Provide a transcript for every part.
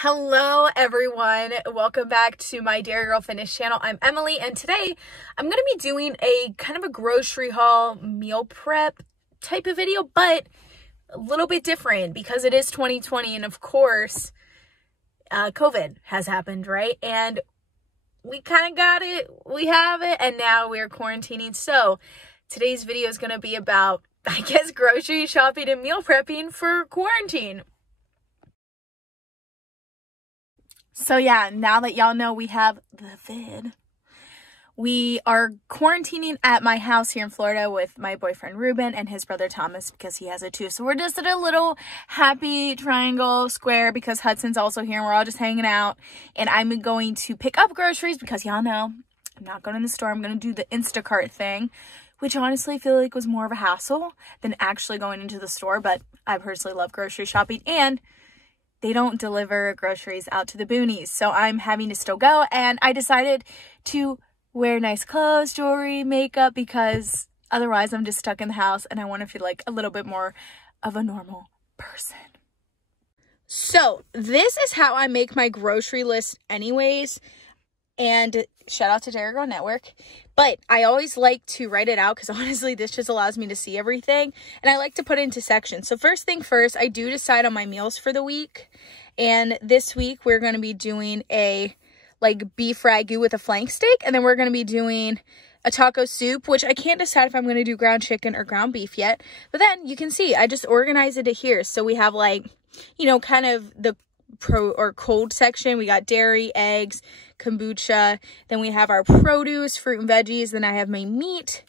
Hello everyone, welcome back to my Dairy Girl Fitness channel. I'm Emily and today I'm going to be doing a kind of a grocery haul meal prep type of video, but a little bit different because it is 2020 and of course COVID has happened, right? And we kind of got it, we have it, and now we're quarantining. So today's video is going to be about, I guess, grocery shopping and meal prepping for quarantine. So yeah, now that y'all know we have the vid, we are quarantining at my house here in Florida with my boyfriend Ruben and his brother Thomas because he has it too. So we're just at a little happy triangle square because Hudson's also here and we're all just hanging out. And I'm going to pick up groceries because y'all know I'm not going to the store. I'm going to do the Instacart thing, which honestly I feel like was more of a hassle than actually going into the store. But I personally love grocery shopping and they don't deliver groceries out to the boonies. So I'm having to still go. And I decided to wear nice clothes, jewelry, makeup, because otherwise I'm just stuck in the house and I want to feel like a little bit more of a normal person. So this is how I make my grocery list anyways. And shout out to Dairy Girl Network. But I always like to write it out because honestly, this just allows me to see everything. And I like to put it into sections. So first thing first, I do decide on my meals for the week. And this week, we're going to be doing a beef ragu with a flank steak. And then we're going to be doing a taco soup, which I can't decide if I'm going to do ground chicken or ground beef yet. But then you can see, I just organized it here. So we have kind of the pro or cold section. We got dairy, eggs, kombucha. Then we have our produce, fruit and veggies. Then I have my meat.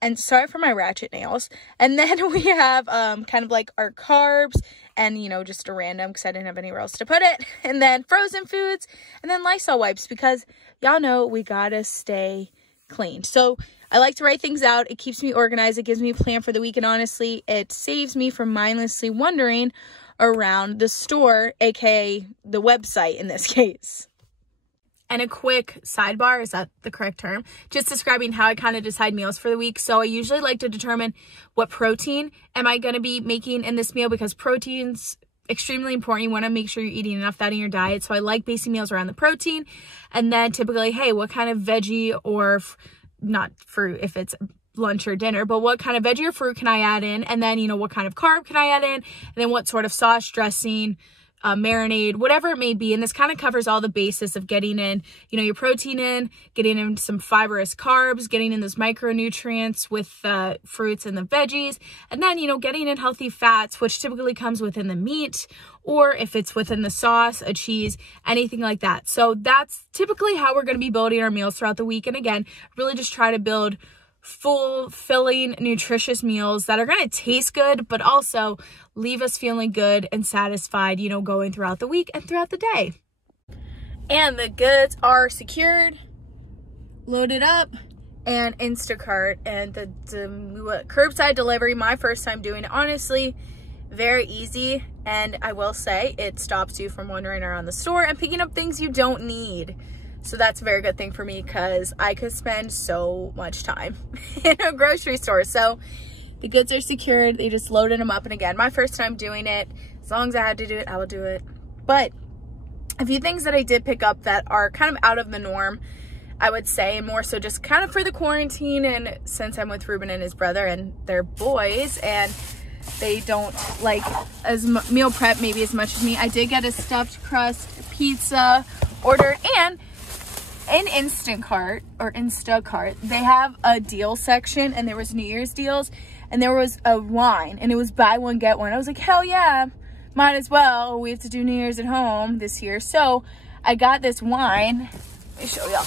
And sorry for my ratchet nails. And then we have kind of like our carbs and, just a random because I didn't have anywhere else to put it. And then frozen foods and then Lysol wipes because y'all know we gotta stay clean. So I like to write things out. It keeps me organized. It gives me a plan for the week. And honestly, it saves me from mindlessly wandering around the store, aka the website in this case. And a quick sidebar, is that the correct term? Just describing how I kind of decide meals for the week. So I usually like to determine what protein am I going to be making in this meal because protein's extremely important. You want to make sure you're eating enough of that in your diet. So I like basing meals around the protein. And then typically, hey, what kind of veggie or not fruit if it's lunch or dinner, but what kind of veggie or fruit can I add in? And then, what kind of carb can I add in? And then what sort of sauce, dressing, marinade, whatever it may be. And this kind of covers all the basis of getting in, your protein in, getting in some fibrous carbs, getting in those micronutrients with the fruits and the veggies. And then, getting in healthy fats, which typically comes within the meat, or if it's within the sauce, a cheese, anything like that. So that's typically how we're going to be building our meals throughout the week. And again, really just try to build full, filling, nutritious meals that are going to taste good, but also leave us feeling good and satisfied, going throughout the week and throughout the day. And the goods are secured, loaded up, and Instacart. And the curbside delivery, my first time doing it, honestly, very easy. And I will say it stops you from wandering around the store and picking up things you don't need. So that's a very good thing for me because I could spend so much time in a grocery store. So the goods are secured. They just loaded them up. And again, my first time doing it. As long as I had to do it, I will do it. But a few things that I did pick up that are kind of out of the norm, I would say, and more so just kind of for the quarantine. And since I'm with Ruben and his brother and they're boys and they don't like meal prep maybe as much as me, I did get a stuffed crust pizza ordered. And in Instacart, they have a deal section and there was New Year's deals and there was a wine and it was buy one, get one. I was like, hell yeah, might as well. We have to do New Year's at home this year. So I got this wine. Let me show y'all.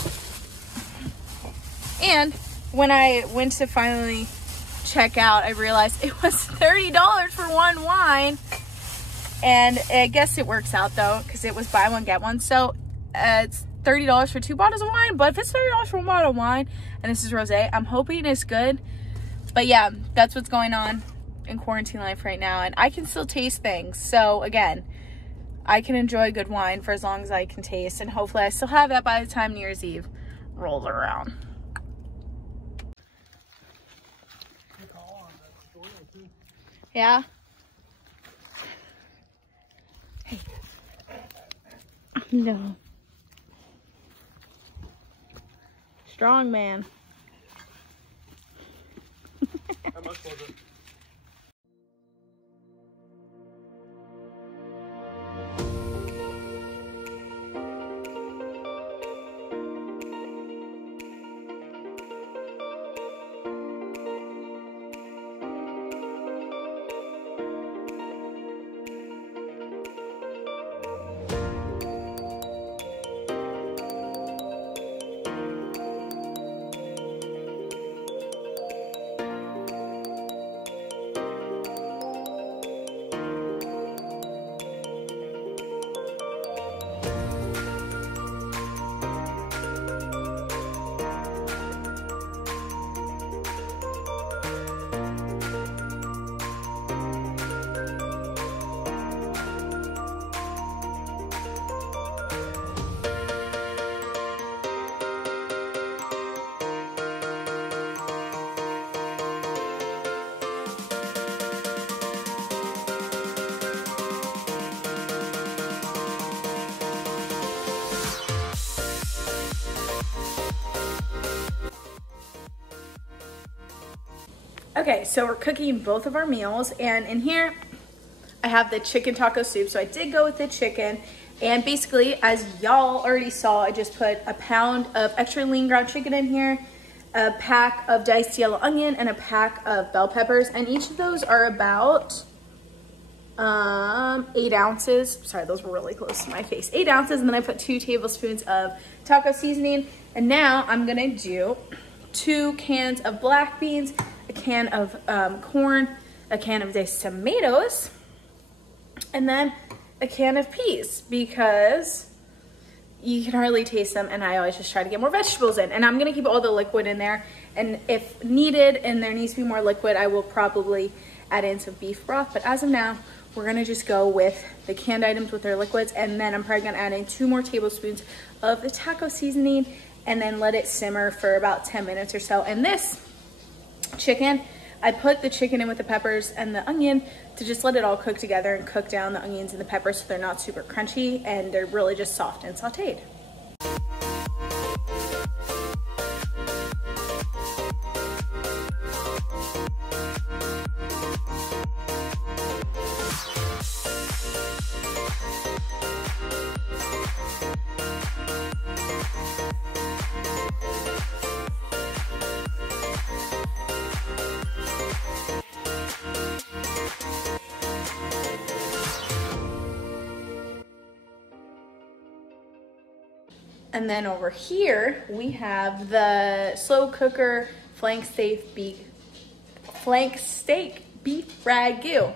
And when I went to finally check out, I realized it was $30 for one wine. And I guess it works out though, because it was buy one, get one. So it's $30 for 2 bottles of wine. But if it's $30 for 1 bottle of wine, and this is rosé, I'm hoping it's good. But yeah, that's what's going on in quarantine life right now. And I can still taste things. So again, I can enjoy good wine for as long as I can taste. And hopefully I still have that by the time New Year's Eve rolls around. Yeah. Hey. No. Strong man. How much was it? Okay, so we're cooking both of our meals, and in here I have the chicken taco soup. So I did go with the chicken, and basically, as y'all already saw, I just put a pound of extra lean ground chicken in here, a pack of diced yellow onion, and a pack of bell peppers, and each of those are about 8 ounces. Sorry, those were really close to my face. 8 ounces, and then I put 2 tablespoons of taco seasoning. And now I'm gonna do 2 cans of black beans, a can of corn, a can of diced tomatoes, and then a can of peas, because you can hardly taste them, and I always just try to get more vegetables in. And I'm gonna keep all the liquid in there, and if needed and there needs to be more liquid, I will probably add in some beef broth. But as of now, we're gonna just go with the canned items with their liquids, and then I'm probably gonna add in 2 more tablespoons of the taco seasoning, and then let it simmer for about 10 minutes or so. And this chicken, I put the chicken in with the peppers and the onion to just let it all cook together and cook down the onions and the peppers so they're not super crunchy, and they're really just soft and sauteed. And then over here, we have the slow cooker flank steak beef ragu.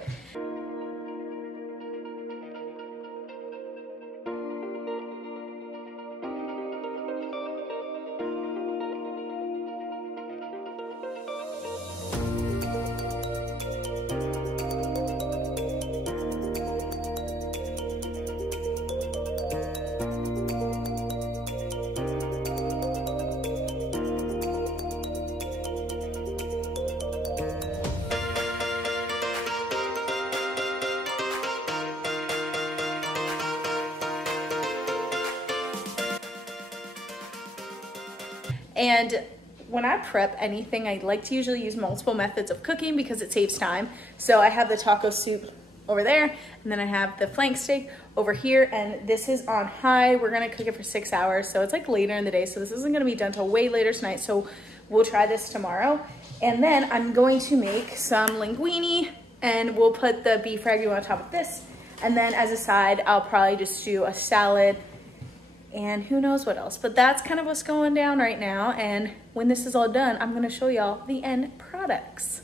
And when I prep anything, I like to usually use multiple methods of cooking because it saves time. So I have the taco soup over there, and then I have the flank steak over here, and this is on high. We're gonna cook it for 6 hours, so it's like later in the day, so this isn't gonna be done till way later tonight, so we'll try this tomorrow. And then I'm going to make some linguine, and we'll put the beef ragu on top of this. And then as a side, I'll probably just do a salad, and who knows what else. But that's kind of what's going down right now. And when this is all done, I'm gonna show y'all the end products.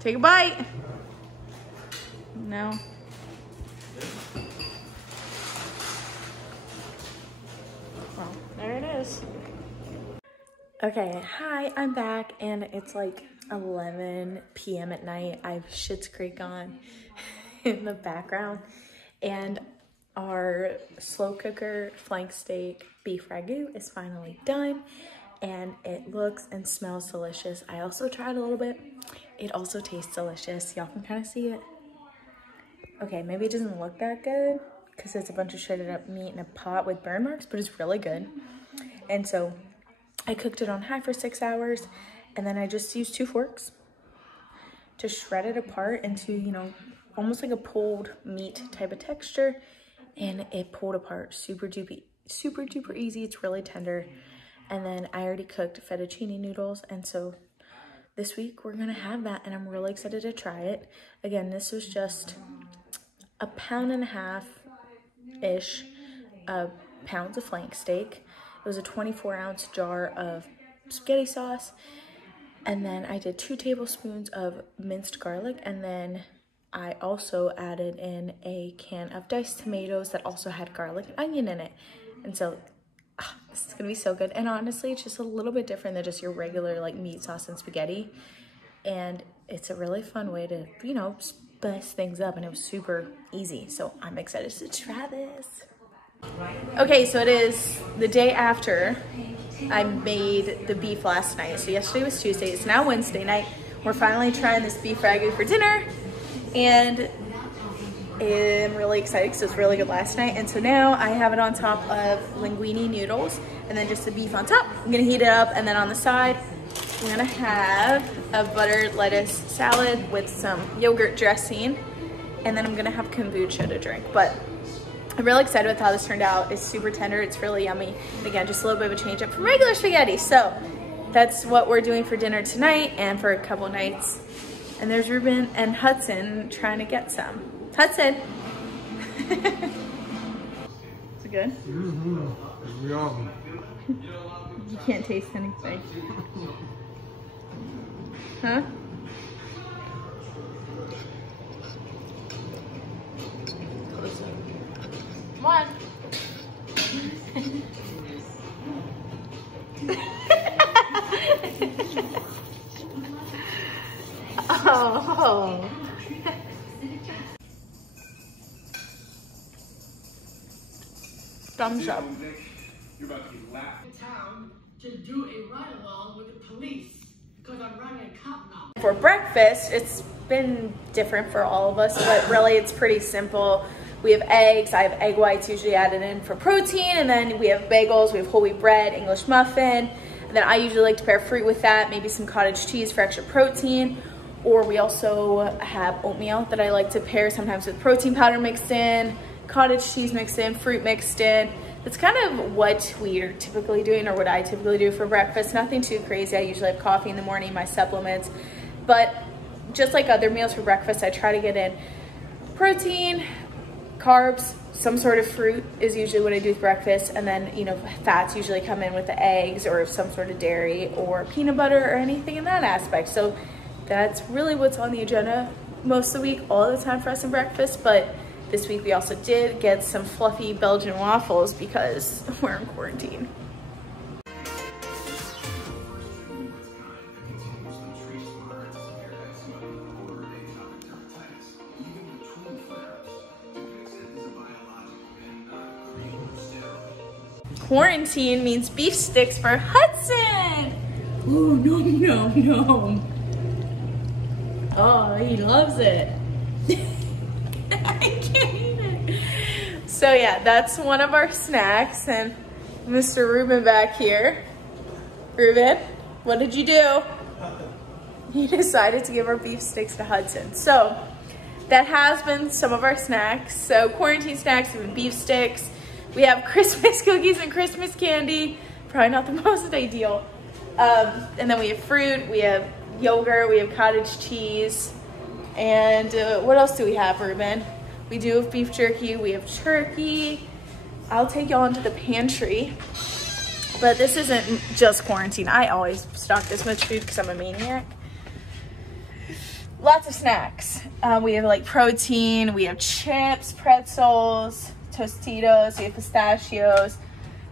Take a bite. No. Well, there it is. Okay, hi, I'm back, and it's like 11 p.m. at night. I have Schitt's Creek on in the background, and our slow cooker flank steak beef ragu is finally done, and it looks and smells delicious. I also tried a little bit. It also tastes delicious. Y'all can kind of see it. Okay, maybe it doesn't look that good because it's a bunch of shredded up meat in a pot with burn marks, but it's really good. And so I cooked it on high for 6 hours, and then I just used 2 forks to shred it apart into, you know, almost like a pulled meat type of texture, and it pulled apart super duper easy. It's really tender. And then I already cooked fettuccine noodles, and so this week we're gonna have that, and I'm really excited to try it. Again, this was just 1.5 pounds-ish of pounds of flank steak. It was a 24-ounce jar of spaghetti sauce, and then I did 2 tablespoons of minced garlic, and then I also added in a can of diced tomatoes that also had garlic and onion in it. And so this is gonna be so good. And honestly, it's just a little bit different than just your regular like meat sauce and spaghetti, and it's a really fun way to, you know, spice things up, and it was super easy. So I'm excited to try this. Okay, so it is the day after I made the beef last night. So yesterday was Tuesday, it's now Wednesday night. We're finally trying this beef ragu for dinner, and I'm really excited because it was really good last night. And so now I have it on top of linguine noodles, and then just the beef on top. I'm gonna heat it up, and then on the side, I'm gonna have a buttered lettuce salad with some yogurt dressing, and then I'm gonna have kombucha to drink. But I'm really excited with how this turned out. It's super tender, it's really yummy. And again, just a little bit of a change up from regular spaghetti. So that's what we're doing for dinner tonight and for a couple nights. And there's Ruben and Hudson trying to get some. Hudson. Is it good? Mm-hmm. Yum. You can't taste anything. Huh? Come on. Oh. Thumbs up. You're about to be laughed. Town to do a ride along with the police because I'm running a cop now. For breakfast, it's been different for all of us, but really it's pretty simple. We have eggs. I have egg whites usually added in for protein, and then we have bagels, we have whole wheat bread, English muffin, and then I usually like to pair fruit with that, maybe some cottage cheese for extra protein, or we also have oatmeal that I like to pair sometimes with protein powder mixed in, cottage cheese mixed in, fruit mixed in. That's kind of what we are typically doing, or what I typically do for breakfast. Nothing too crazy. I usually have coffee in the morning, my supplements, but just like other meals for breakfast, I try to get in protein, carbs, some sort of fruit is usually what I do with breakfast, and then, you know, fats usually come in with the eggs or some sort of dairy or peanut butter or anything in that aspect. So that's really what's on the agenda most of the week, all the time for us in breakfast. But this week we also did get some fluffy Belgian waffles because we're in quarantine. Quarantine means beef sticks for Hudson. Oh, no, no, no. Oh, he loves it. I can't eat it. So yeah, that's one of our snacks, and Mr. Ruben back here. Ruben, what did you do? He decided to give our beef sticks to Hudson. So that has been some of our snacks. So quarantine snacks have been beef sticks. We have Christmas cookies and Christmas candy. Probably not the most ideal. And then we have fruit, we have yogurt, we have cottage cheese. And what else do we have, Ruben? We do have beef jerky, we have turkey. I'll take y'all into the pantry. But this isn't just quarantine. I always stock this much food because I'm a maniac. lots of snacks. We have like protein, we have chips, pretzels, Tostitos, we have pistachios,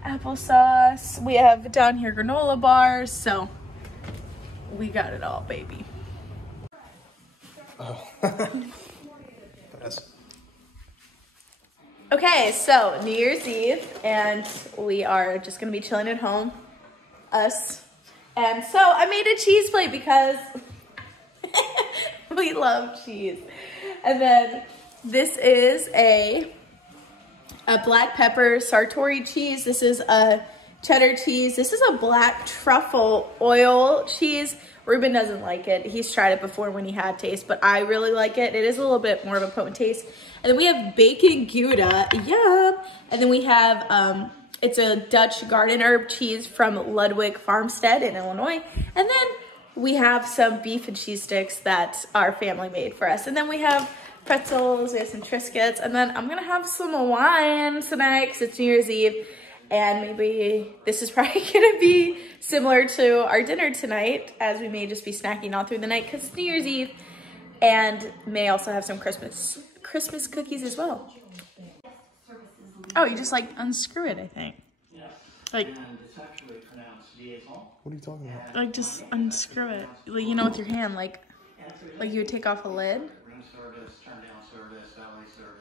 applesauce. We have down here granola bars, so we got it all, baby. Oh. Okay, so New Year's Eve, and we are just gonna be chilling at home, us. And so I made a cheese plate because we love cheese. And then this is a black pepper sartori cheese. This is a cheddar cheese. This is a black truffle oil cheese. Ruben doesn't like it. He's tried it before when he had taste, but I really like it. It is a little bit more of a potent taste. And then we have bacon Gouda, yum. And then we have, it's a Dutch garden herb cheese from Ludwig Farmstead in Illinois. And then we have some beef and cheese sticks that our family made for us. And then we have pretzels, we have some Triscuits, and then I'm gonna have some wine tonight because it's New Year's Eve. And maybe this is probably gonna be similar to our dinner tonight, as we may just be snacking all through the night because it's New Year's Eve, and may also have some Christmas cookies as well. Oh, you just like unscrew it, I think. Like, What are you talking about? like just unscrew it. Like, you know, with your hand, like you would take off a lid. Room service, turn down service, valet service.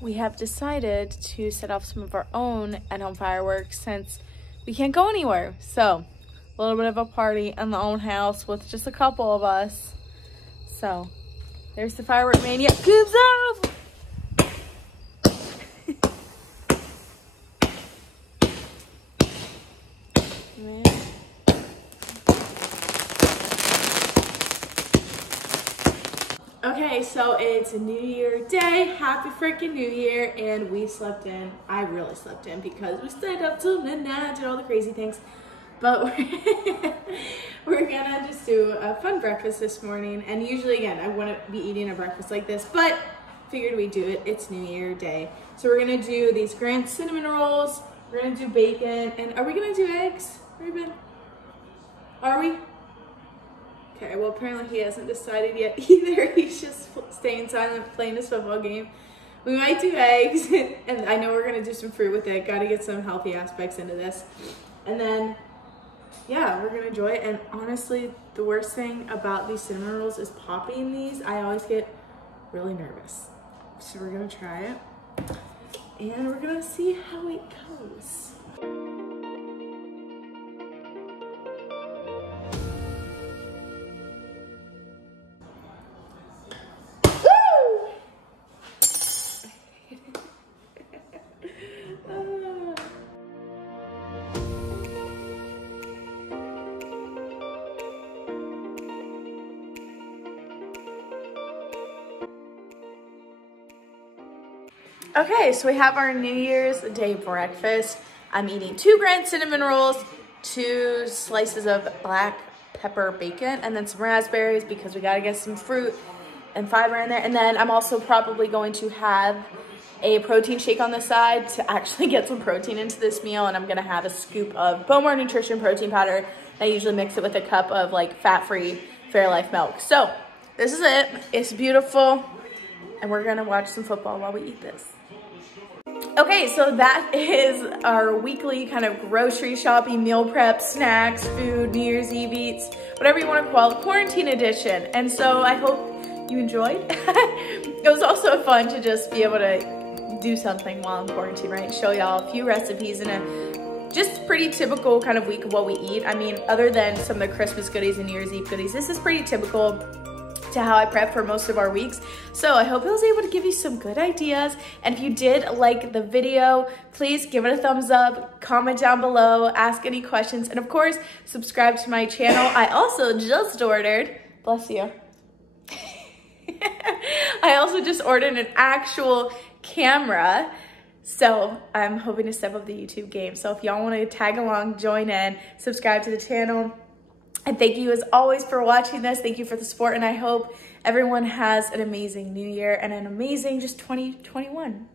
We have decided to set off some of our own at-home fireworks since we can't go anywhere. So, a little bit of a party in the own house with just a couple of us. So, there's the firework mania. Cubes off! Okay, so it's a New Year day. Happy freaking New Year. And we slept in. I really slept in because we stayed up till midnight, did all the crazy things. But we're gonna just do a fun breakfast this morning. And usually, again, I wouldn't be eating a breakfast like this, but figured we'd do it. It's New Year day. So we're gonna do these Grant cinnamon rolls. We're gonna do bacon. And are we gonna do eggs, Ruben? Are we? Okay, well, apparently he hasn't decided yet either. He's just staying silent, playing his football game. We might do eggs, and I know we're gonna do some fruit with it. Gotta get some healthy aspects into this. And then, yeah, we're gonna enjoy it. And honestly, the worst thing about these cinnamon rolls is popping these. I always get really nervous. So we're gonna try it, and we're gonna see how it goes. Okay, so we have our New Year's Day breakfast. I'm eating 2 Grant cinnamon rolls, 2 slices of black pepper bacon, and then some raspberries because we gotta get some fruit and fiber in there. And then I'm also probably going to have a protein shake on the side to actually get some protein into this meal. And I'm gonna have a scoop of Bowmore Nutrition protein powder. I usually mix it with a cup of like fat-free Fairlife milk. So this is it. It's beautiful. And we're gonna watch some football while we eat this. Okay, so that is our weekly kind of grocery shopping, meal prep, snacks, food, New Year's Eve eats, whatever you want to call it, quarantine edition. And so I hope you enjoyed. It was also fun to just be able to do something while in quarantine, right? Show y'all a few recipes in a just pretty typical kind of week of what we eat. I mean, other than some of the Christmas goodies and New Year's Eve goodies, this is pretty typical to how I prep for most of our weeks. So I hope I was able to give you some good ideas. And if you did like the video, please give it a thumbs up, comment down below, ask any questions, and of course, subscribe to my channel. I also just ordered, bless you. I also just ordered an actual camera. So I'm hoping to step up the YouTube game. So if y'all want to tag along, join in, subscribe to the channel. And thank you as always for watching this. Thank you for the support, and I hope everyone has an amazing new year and an amazing just 2021.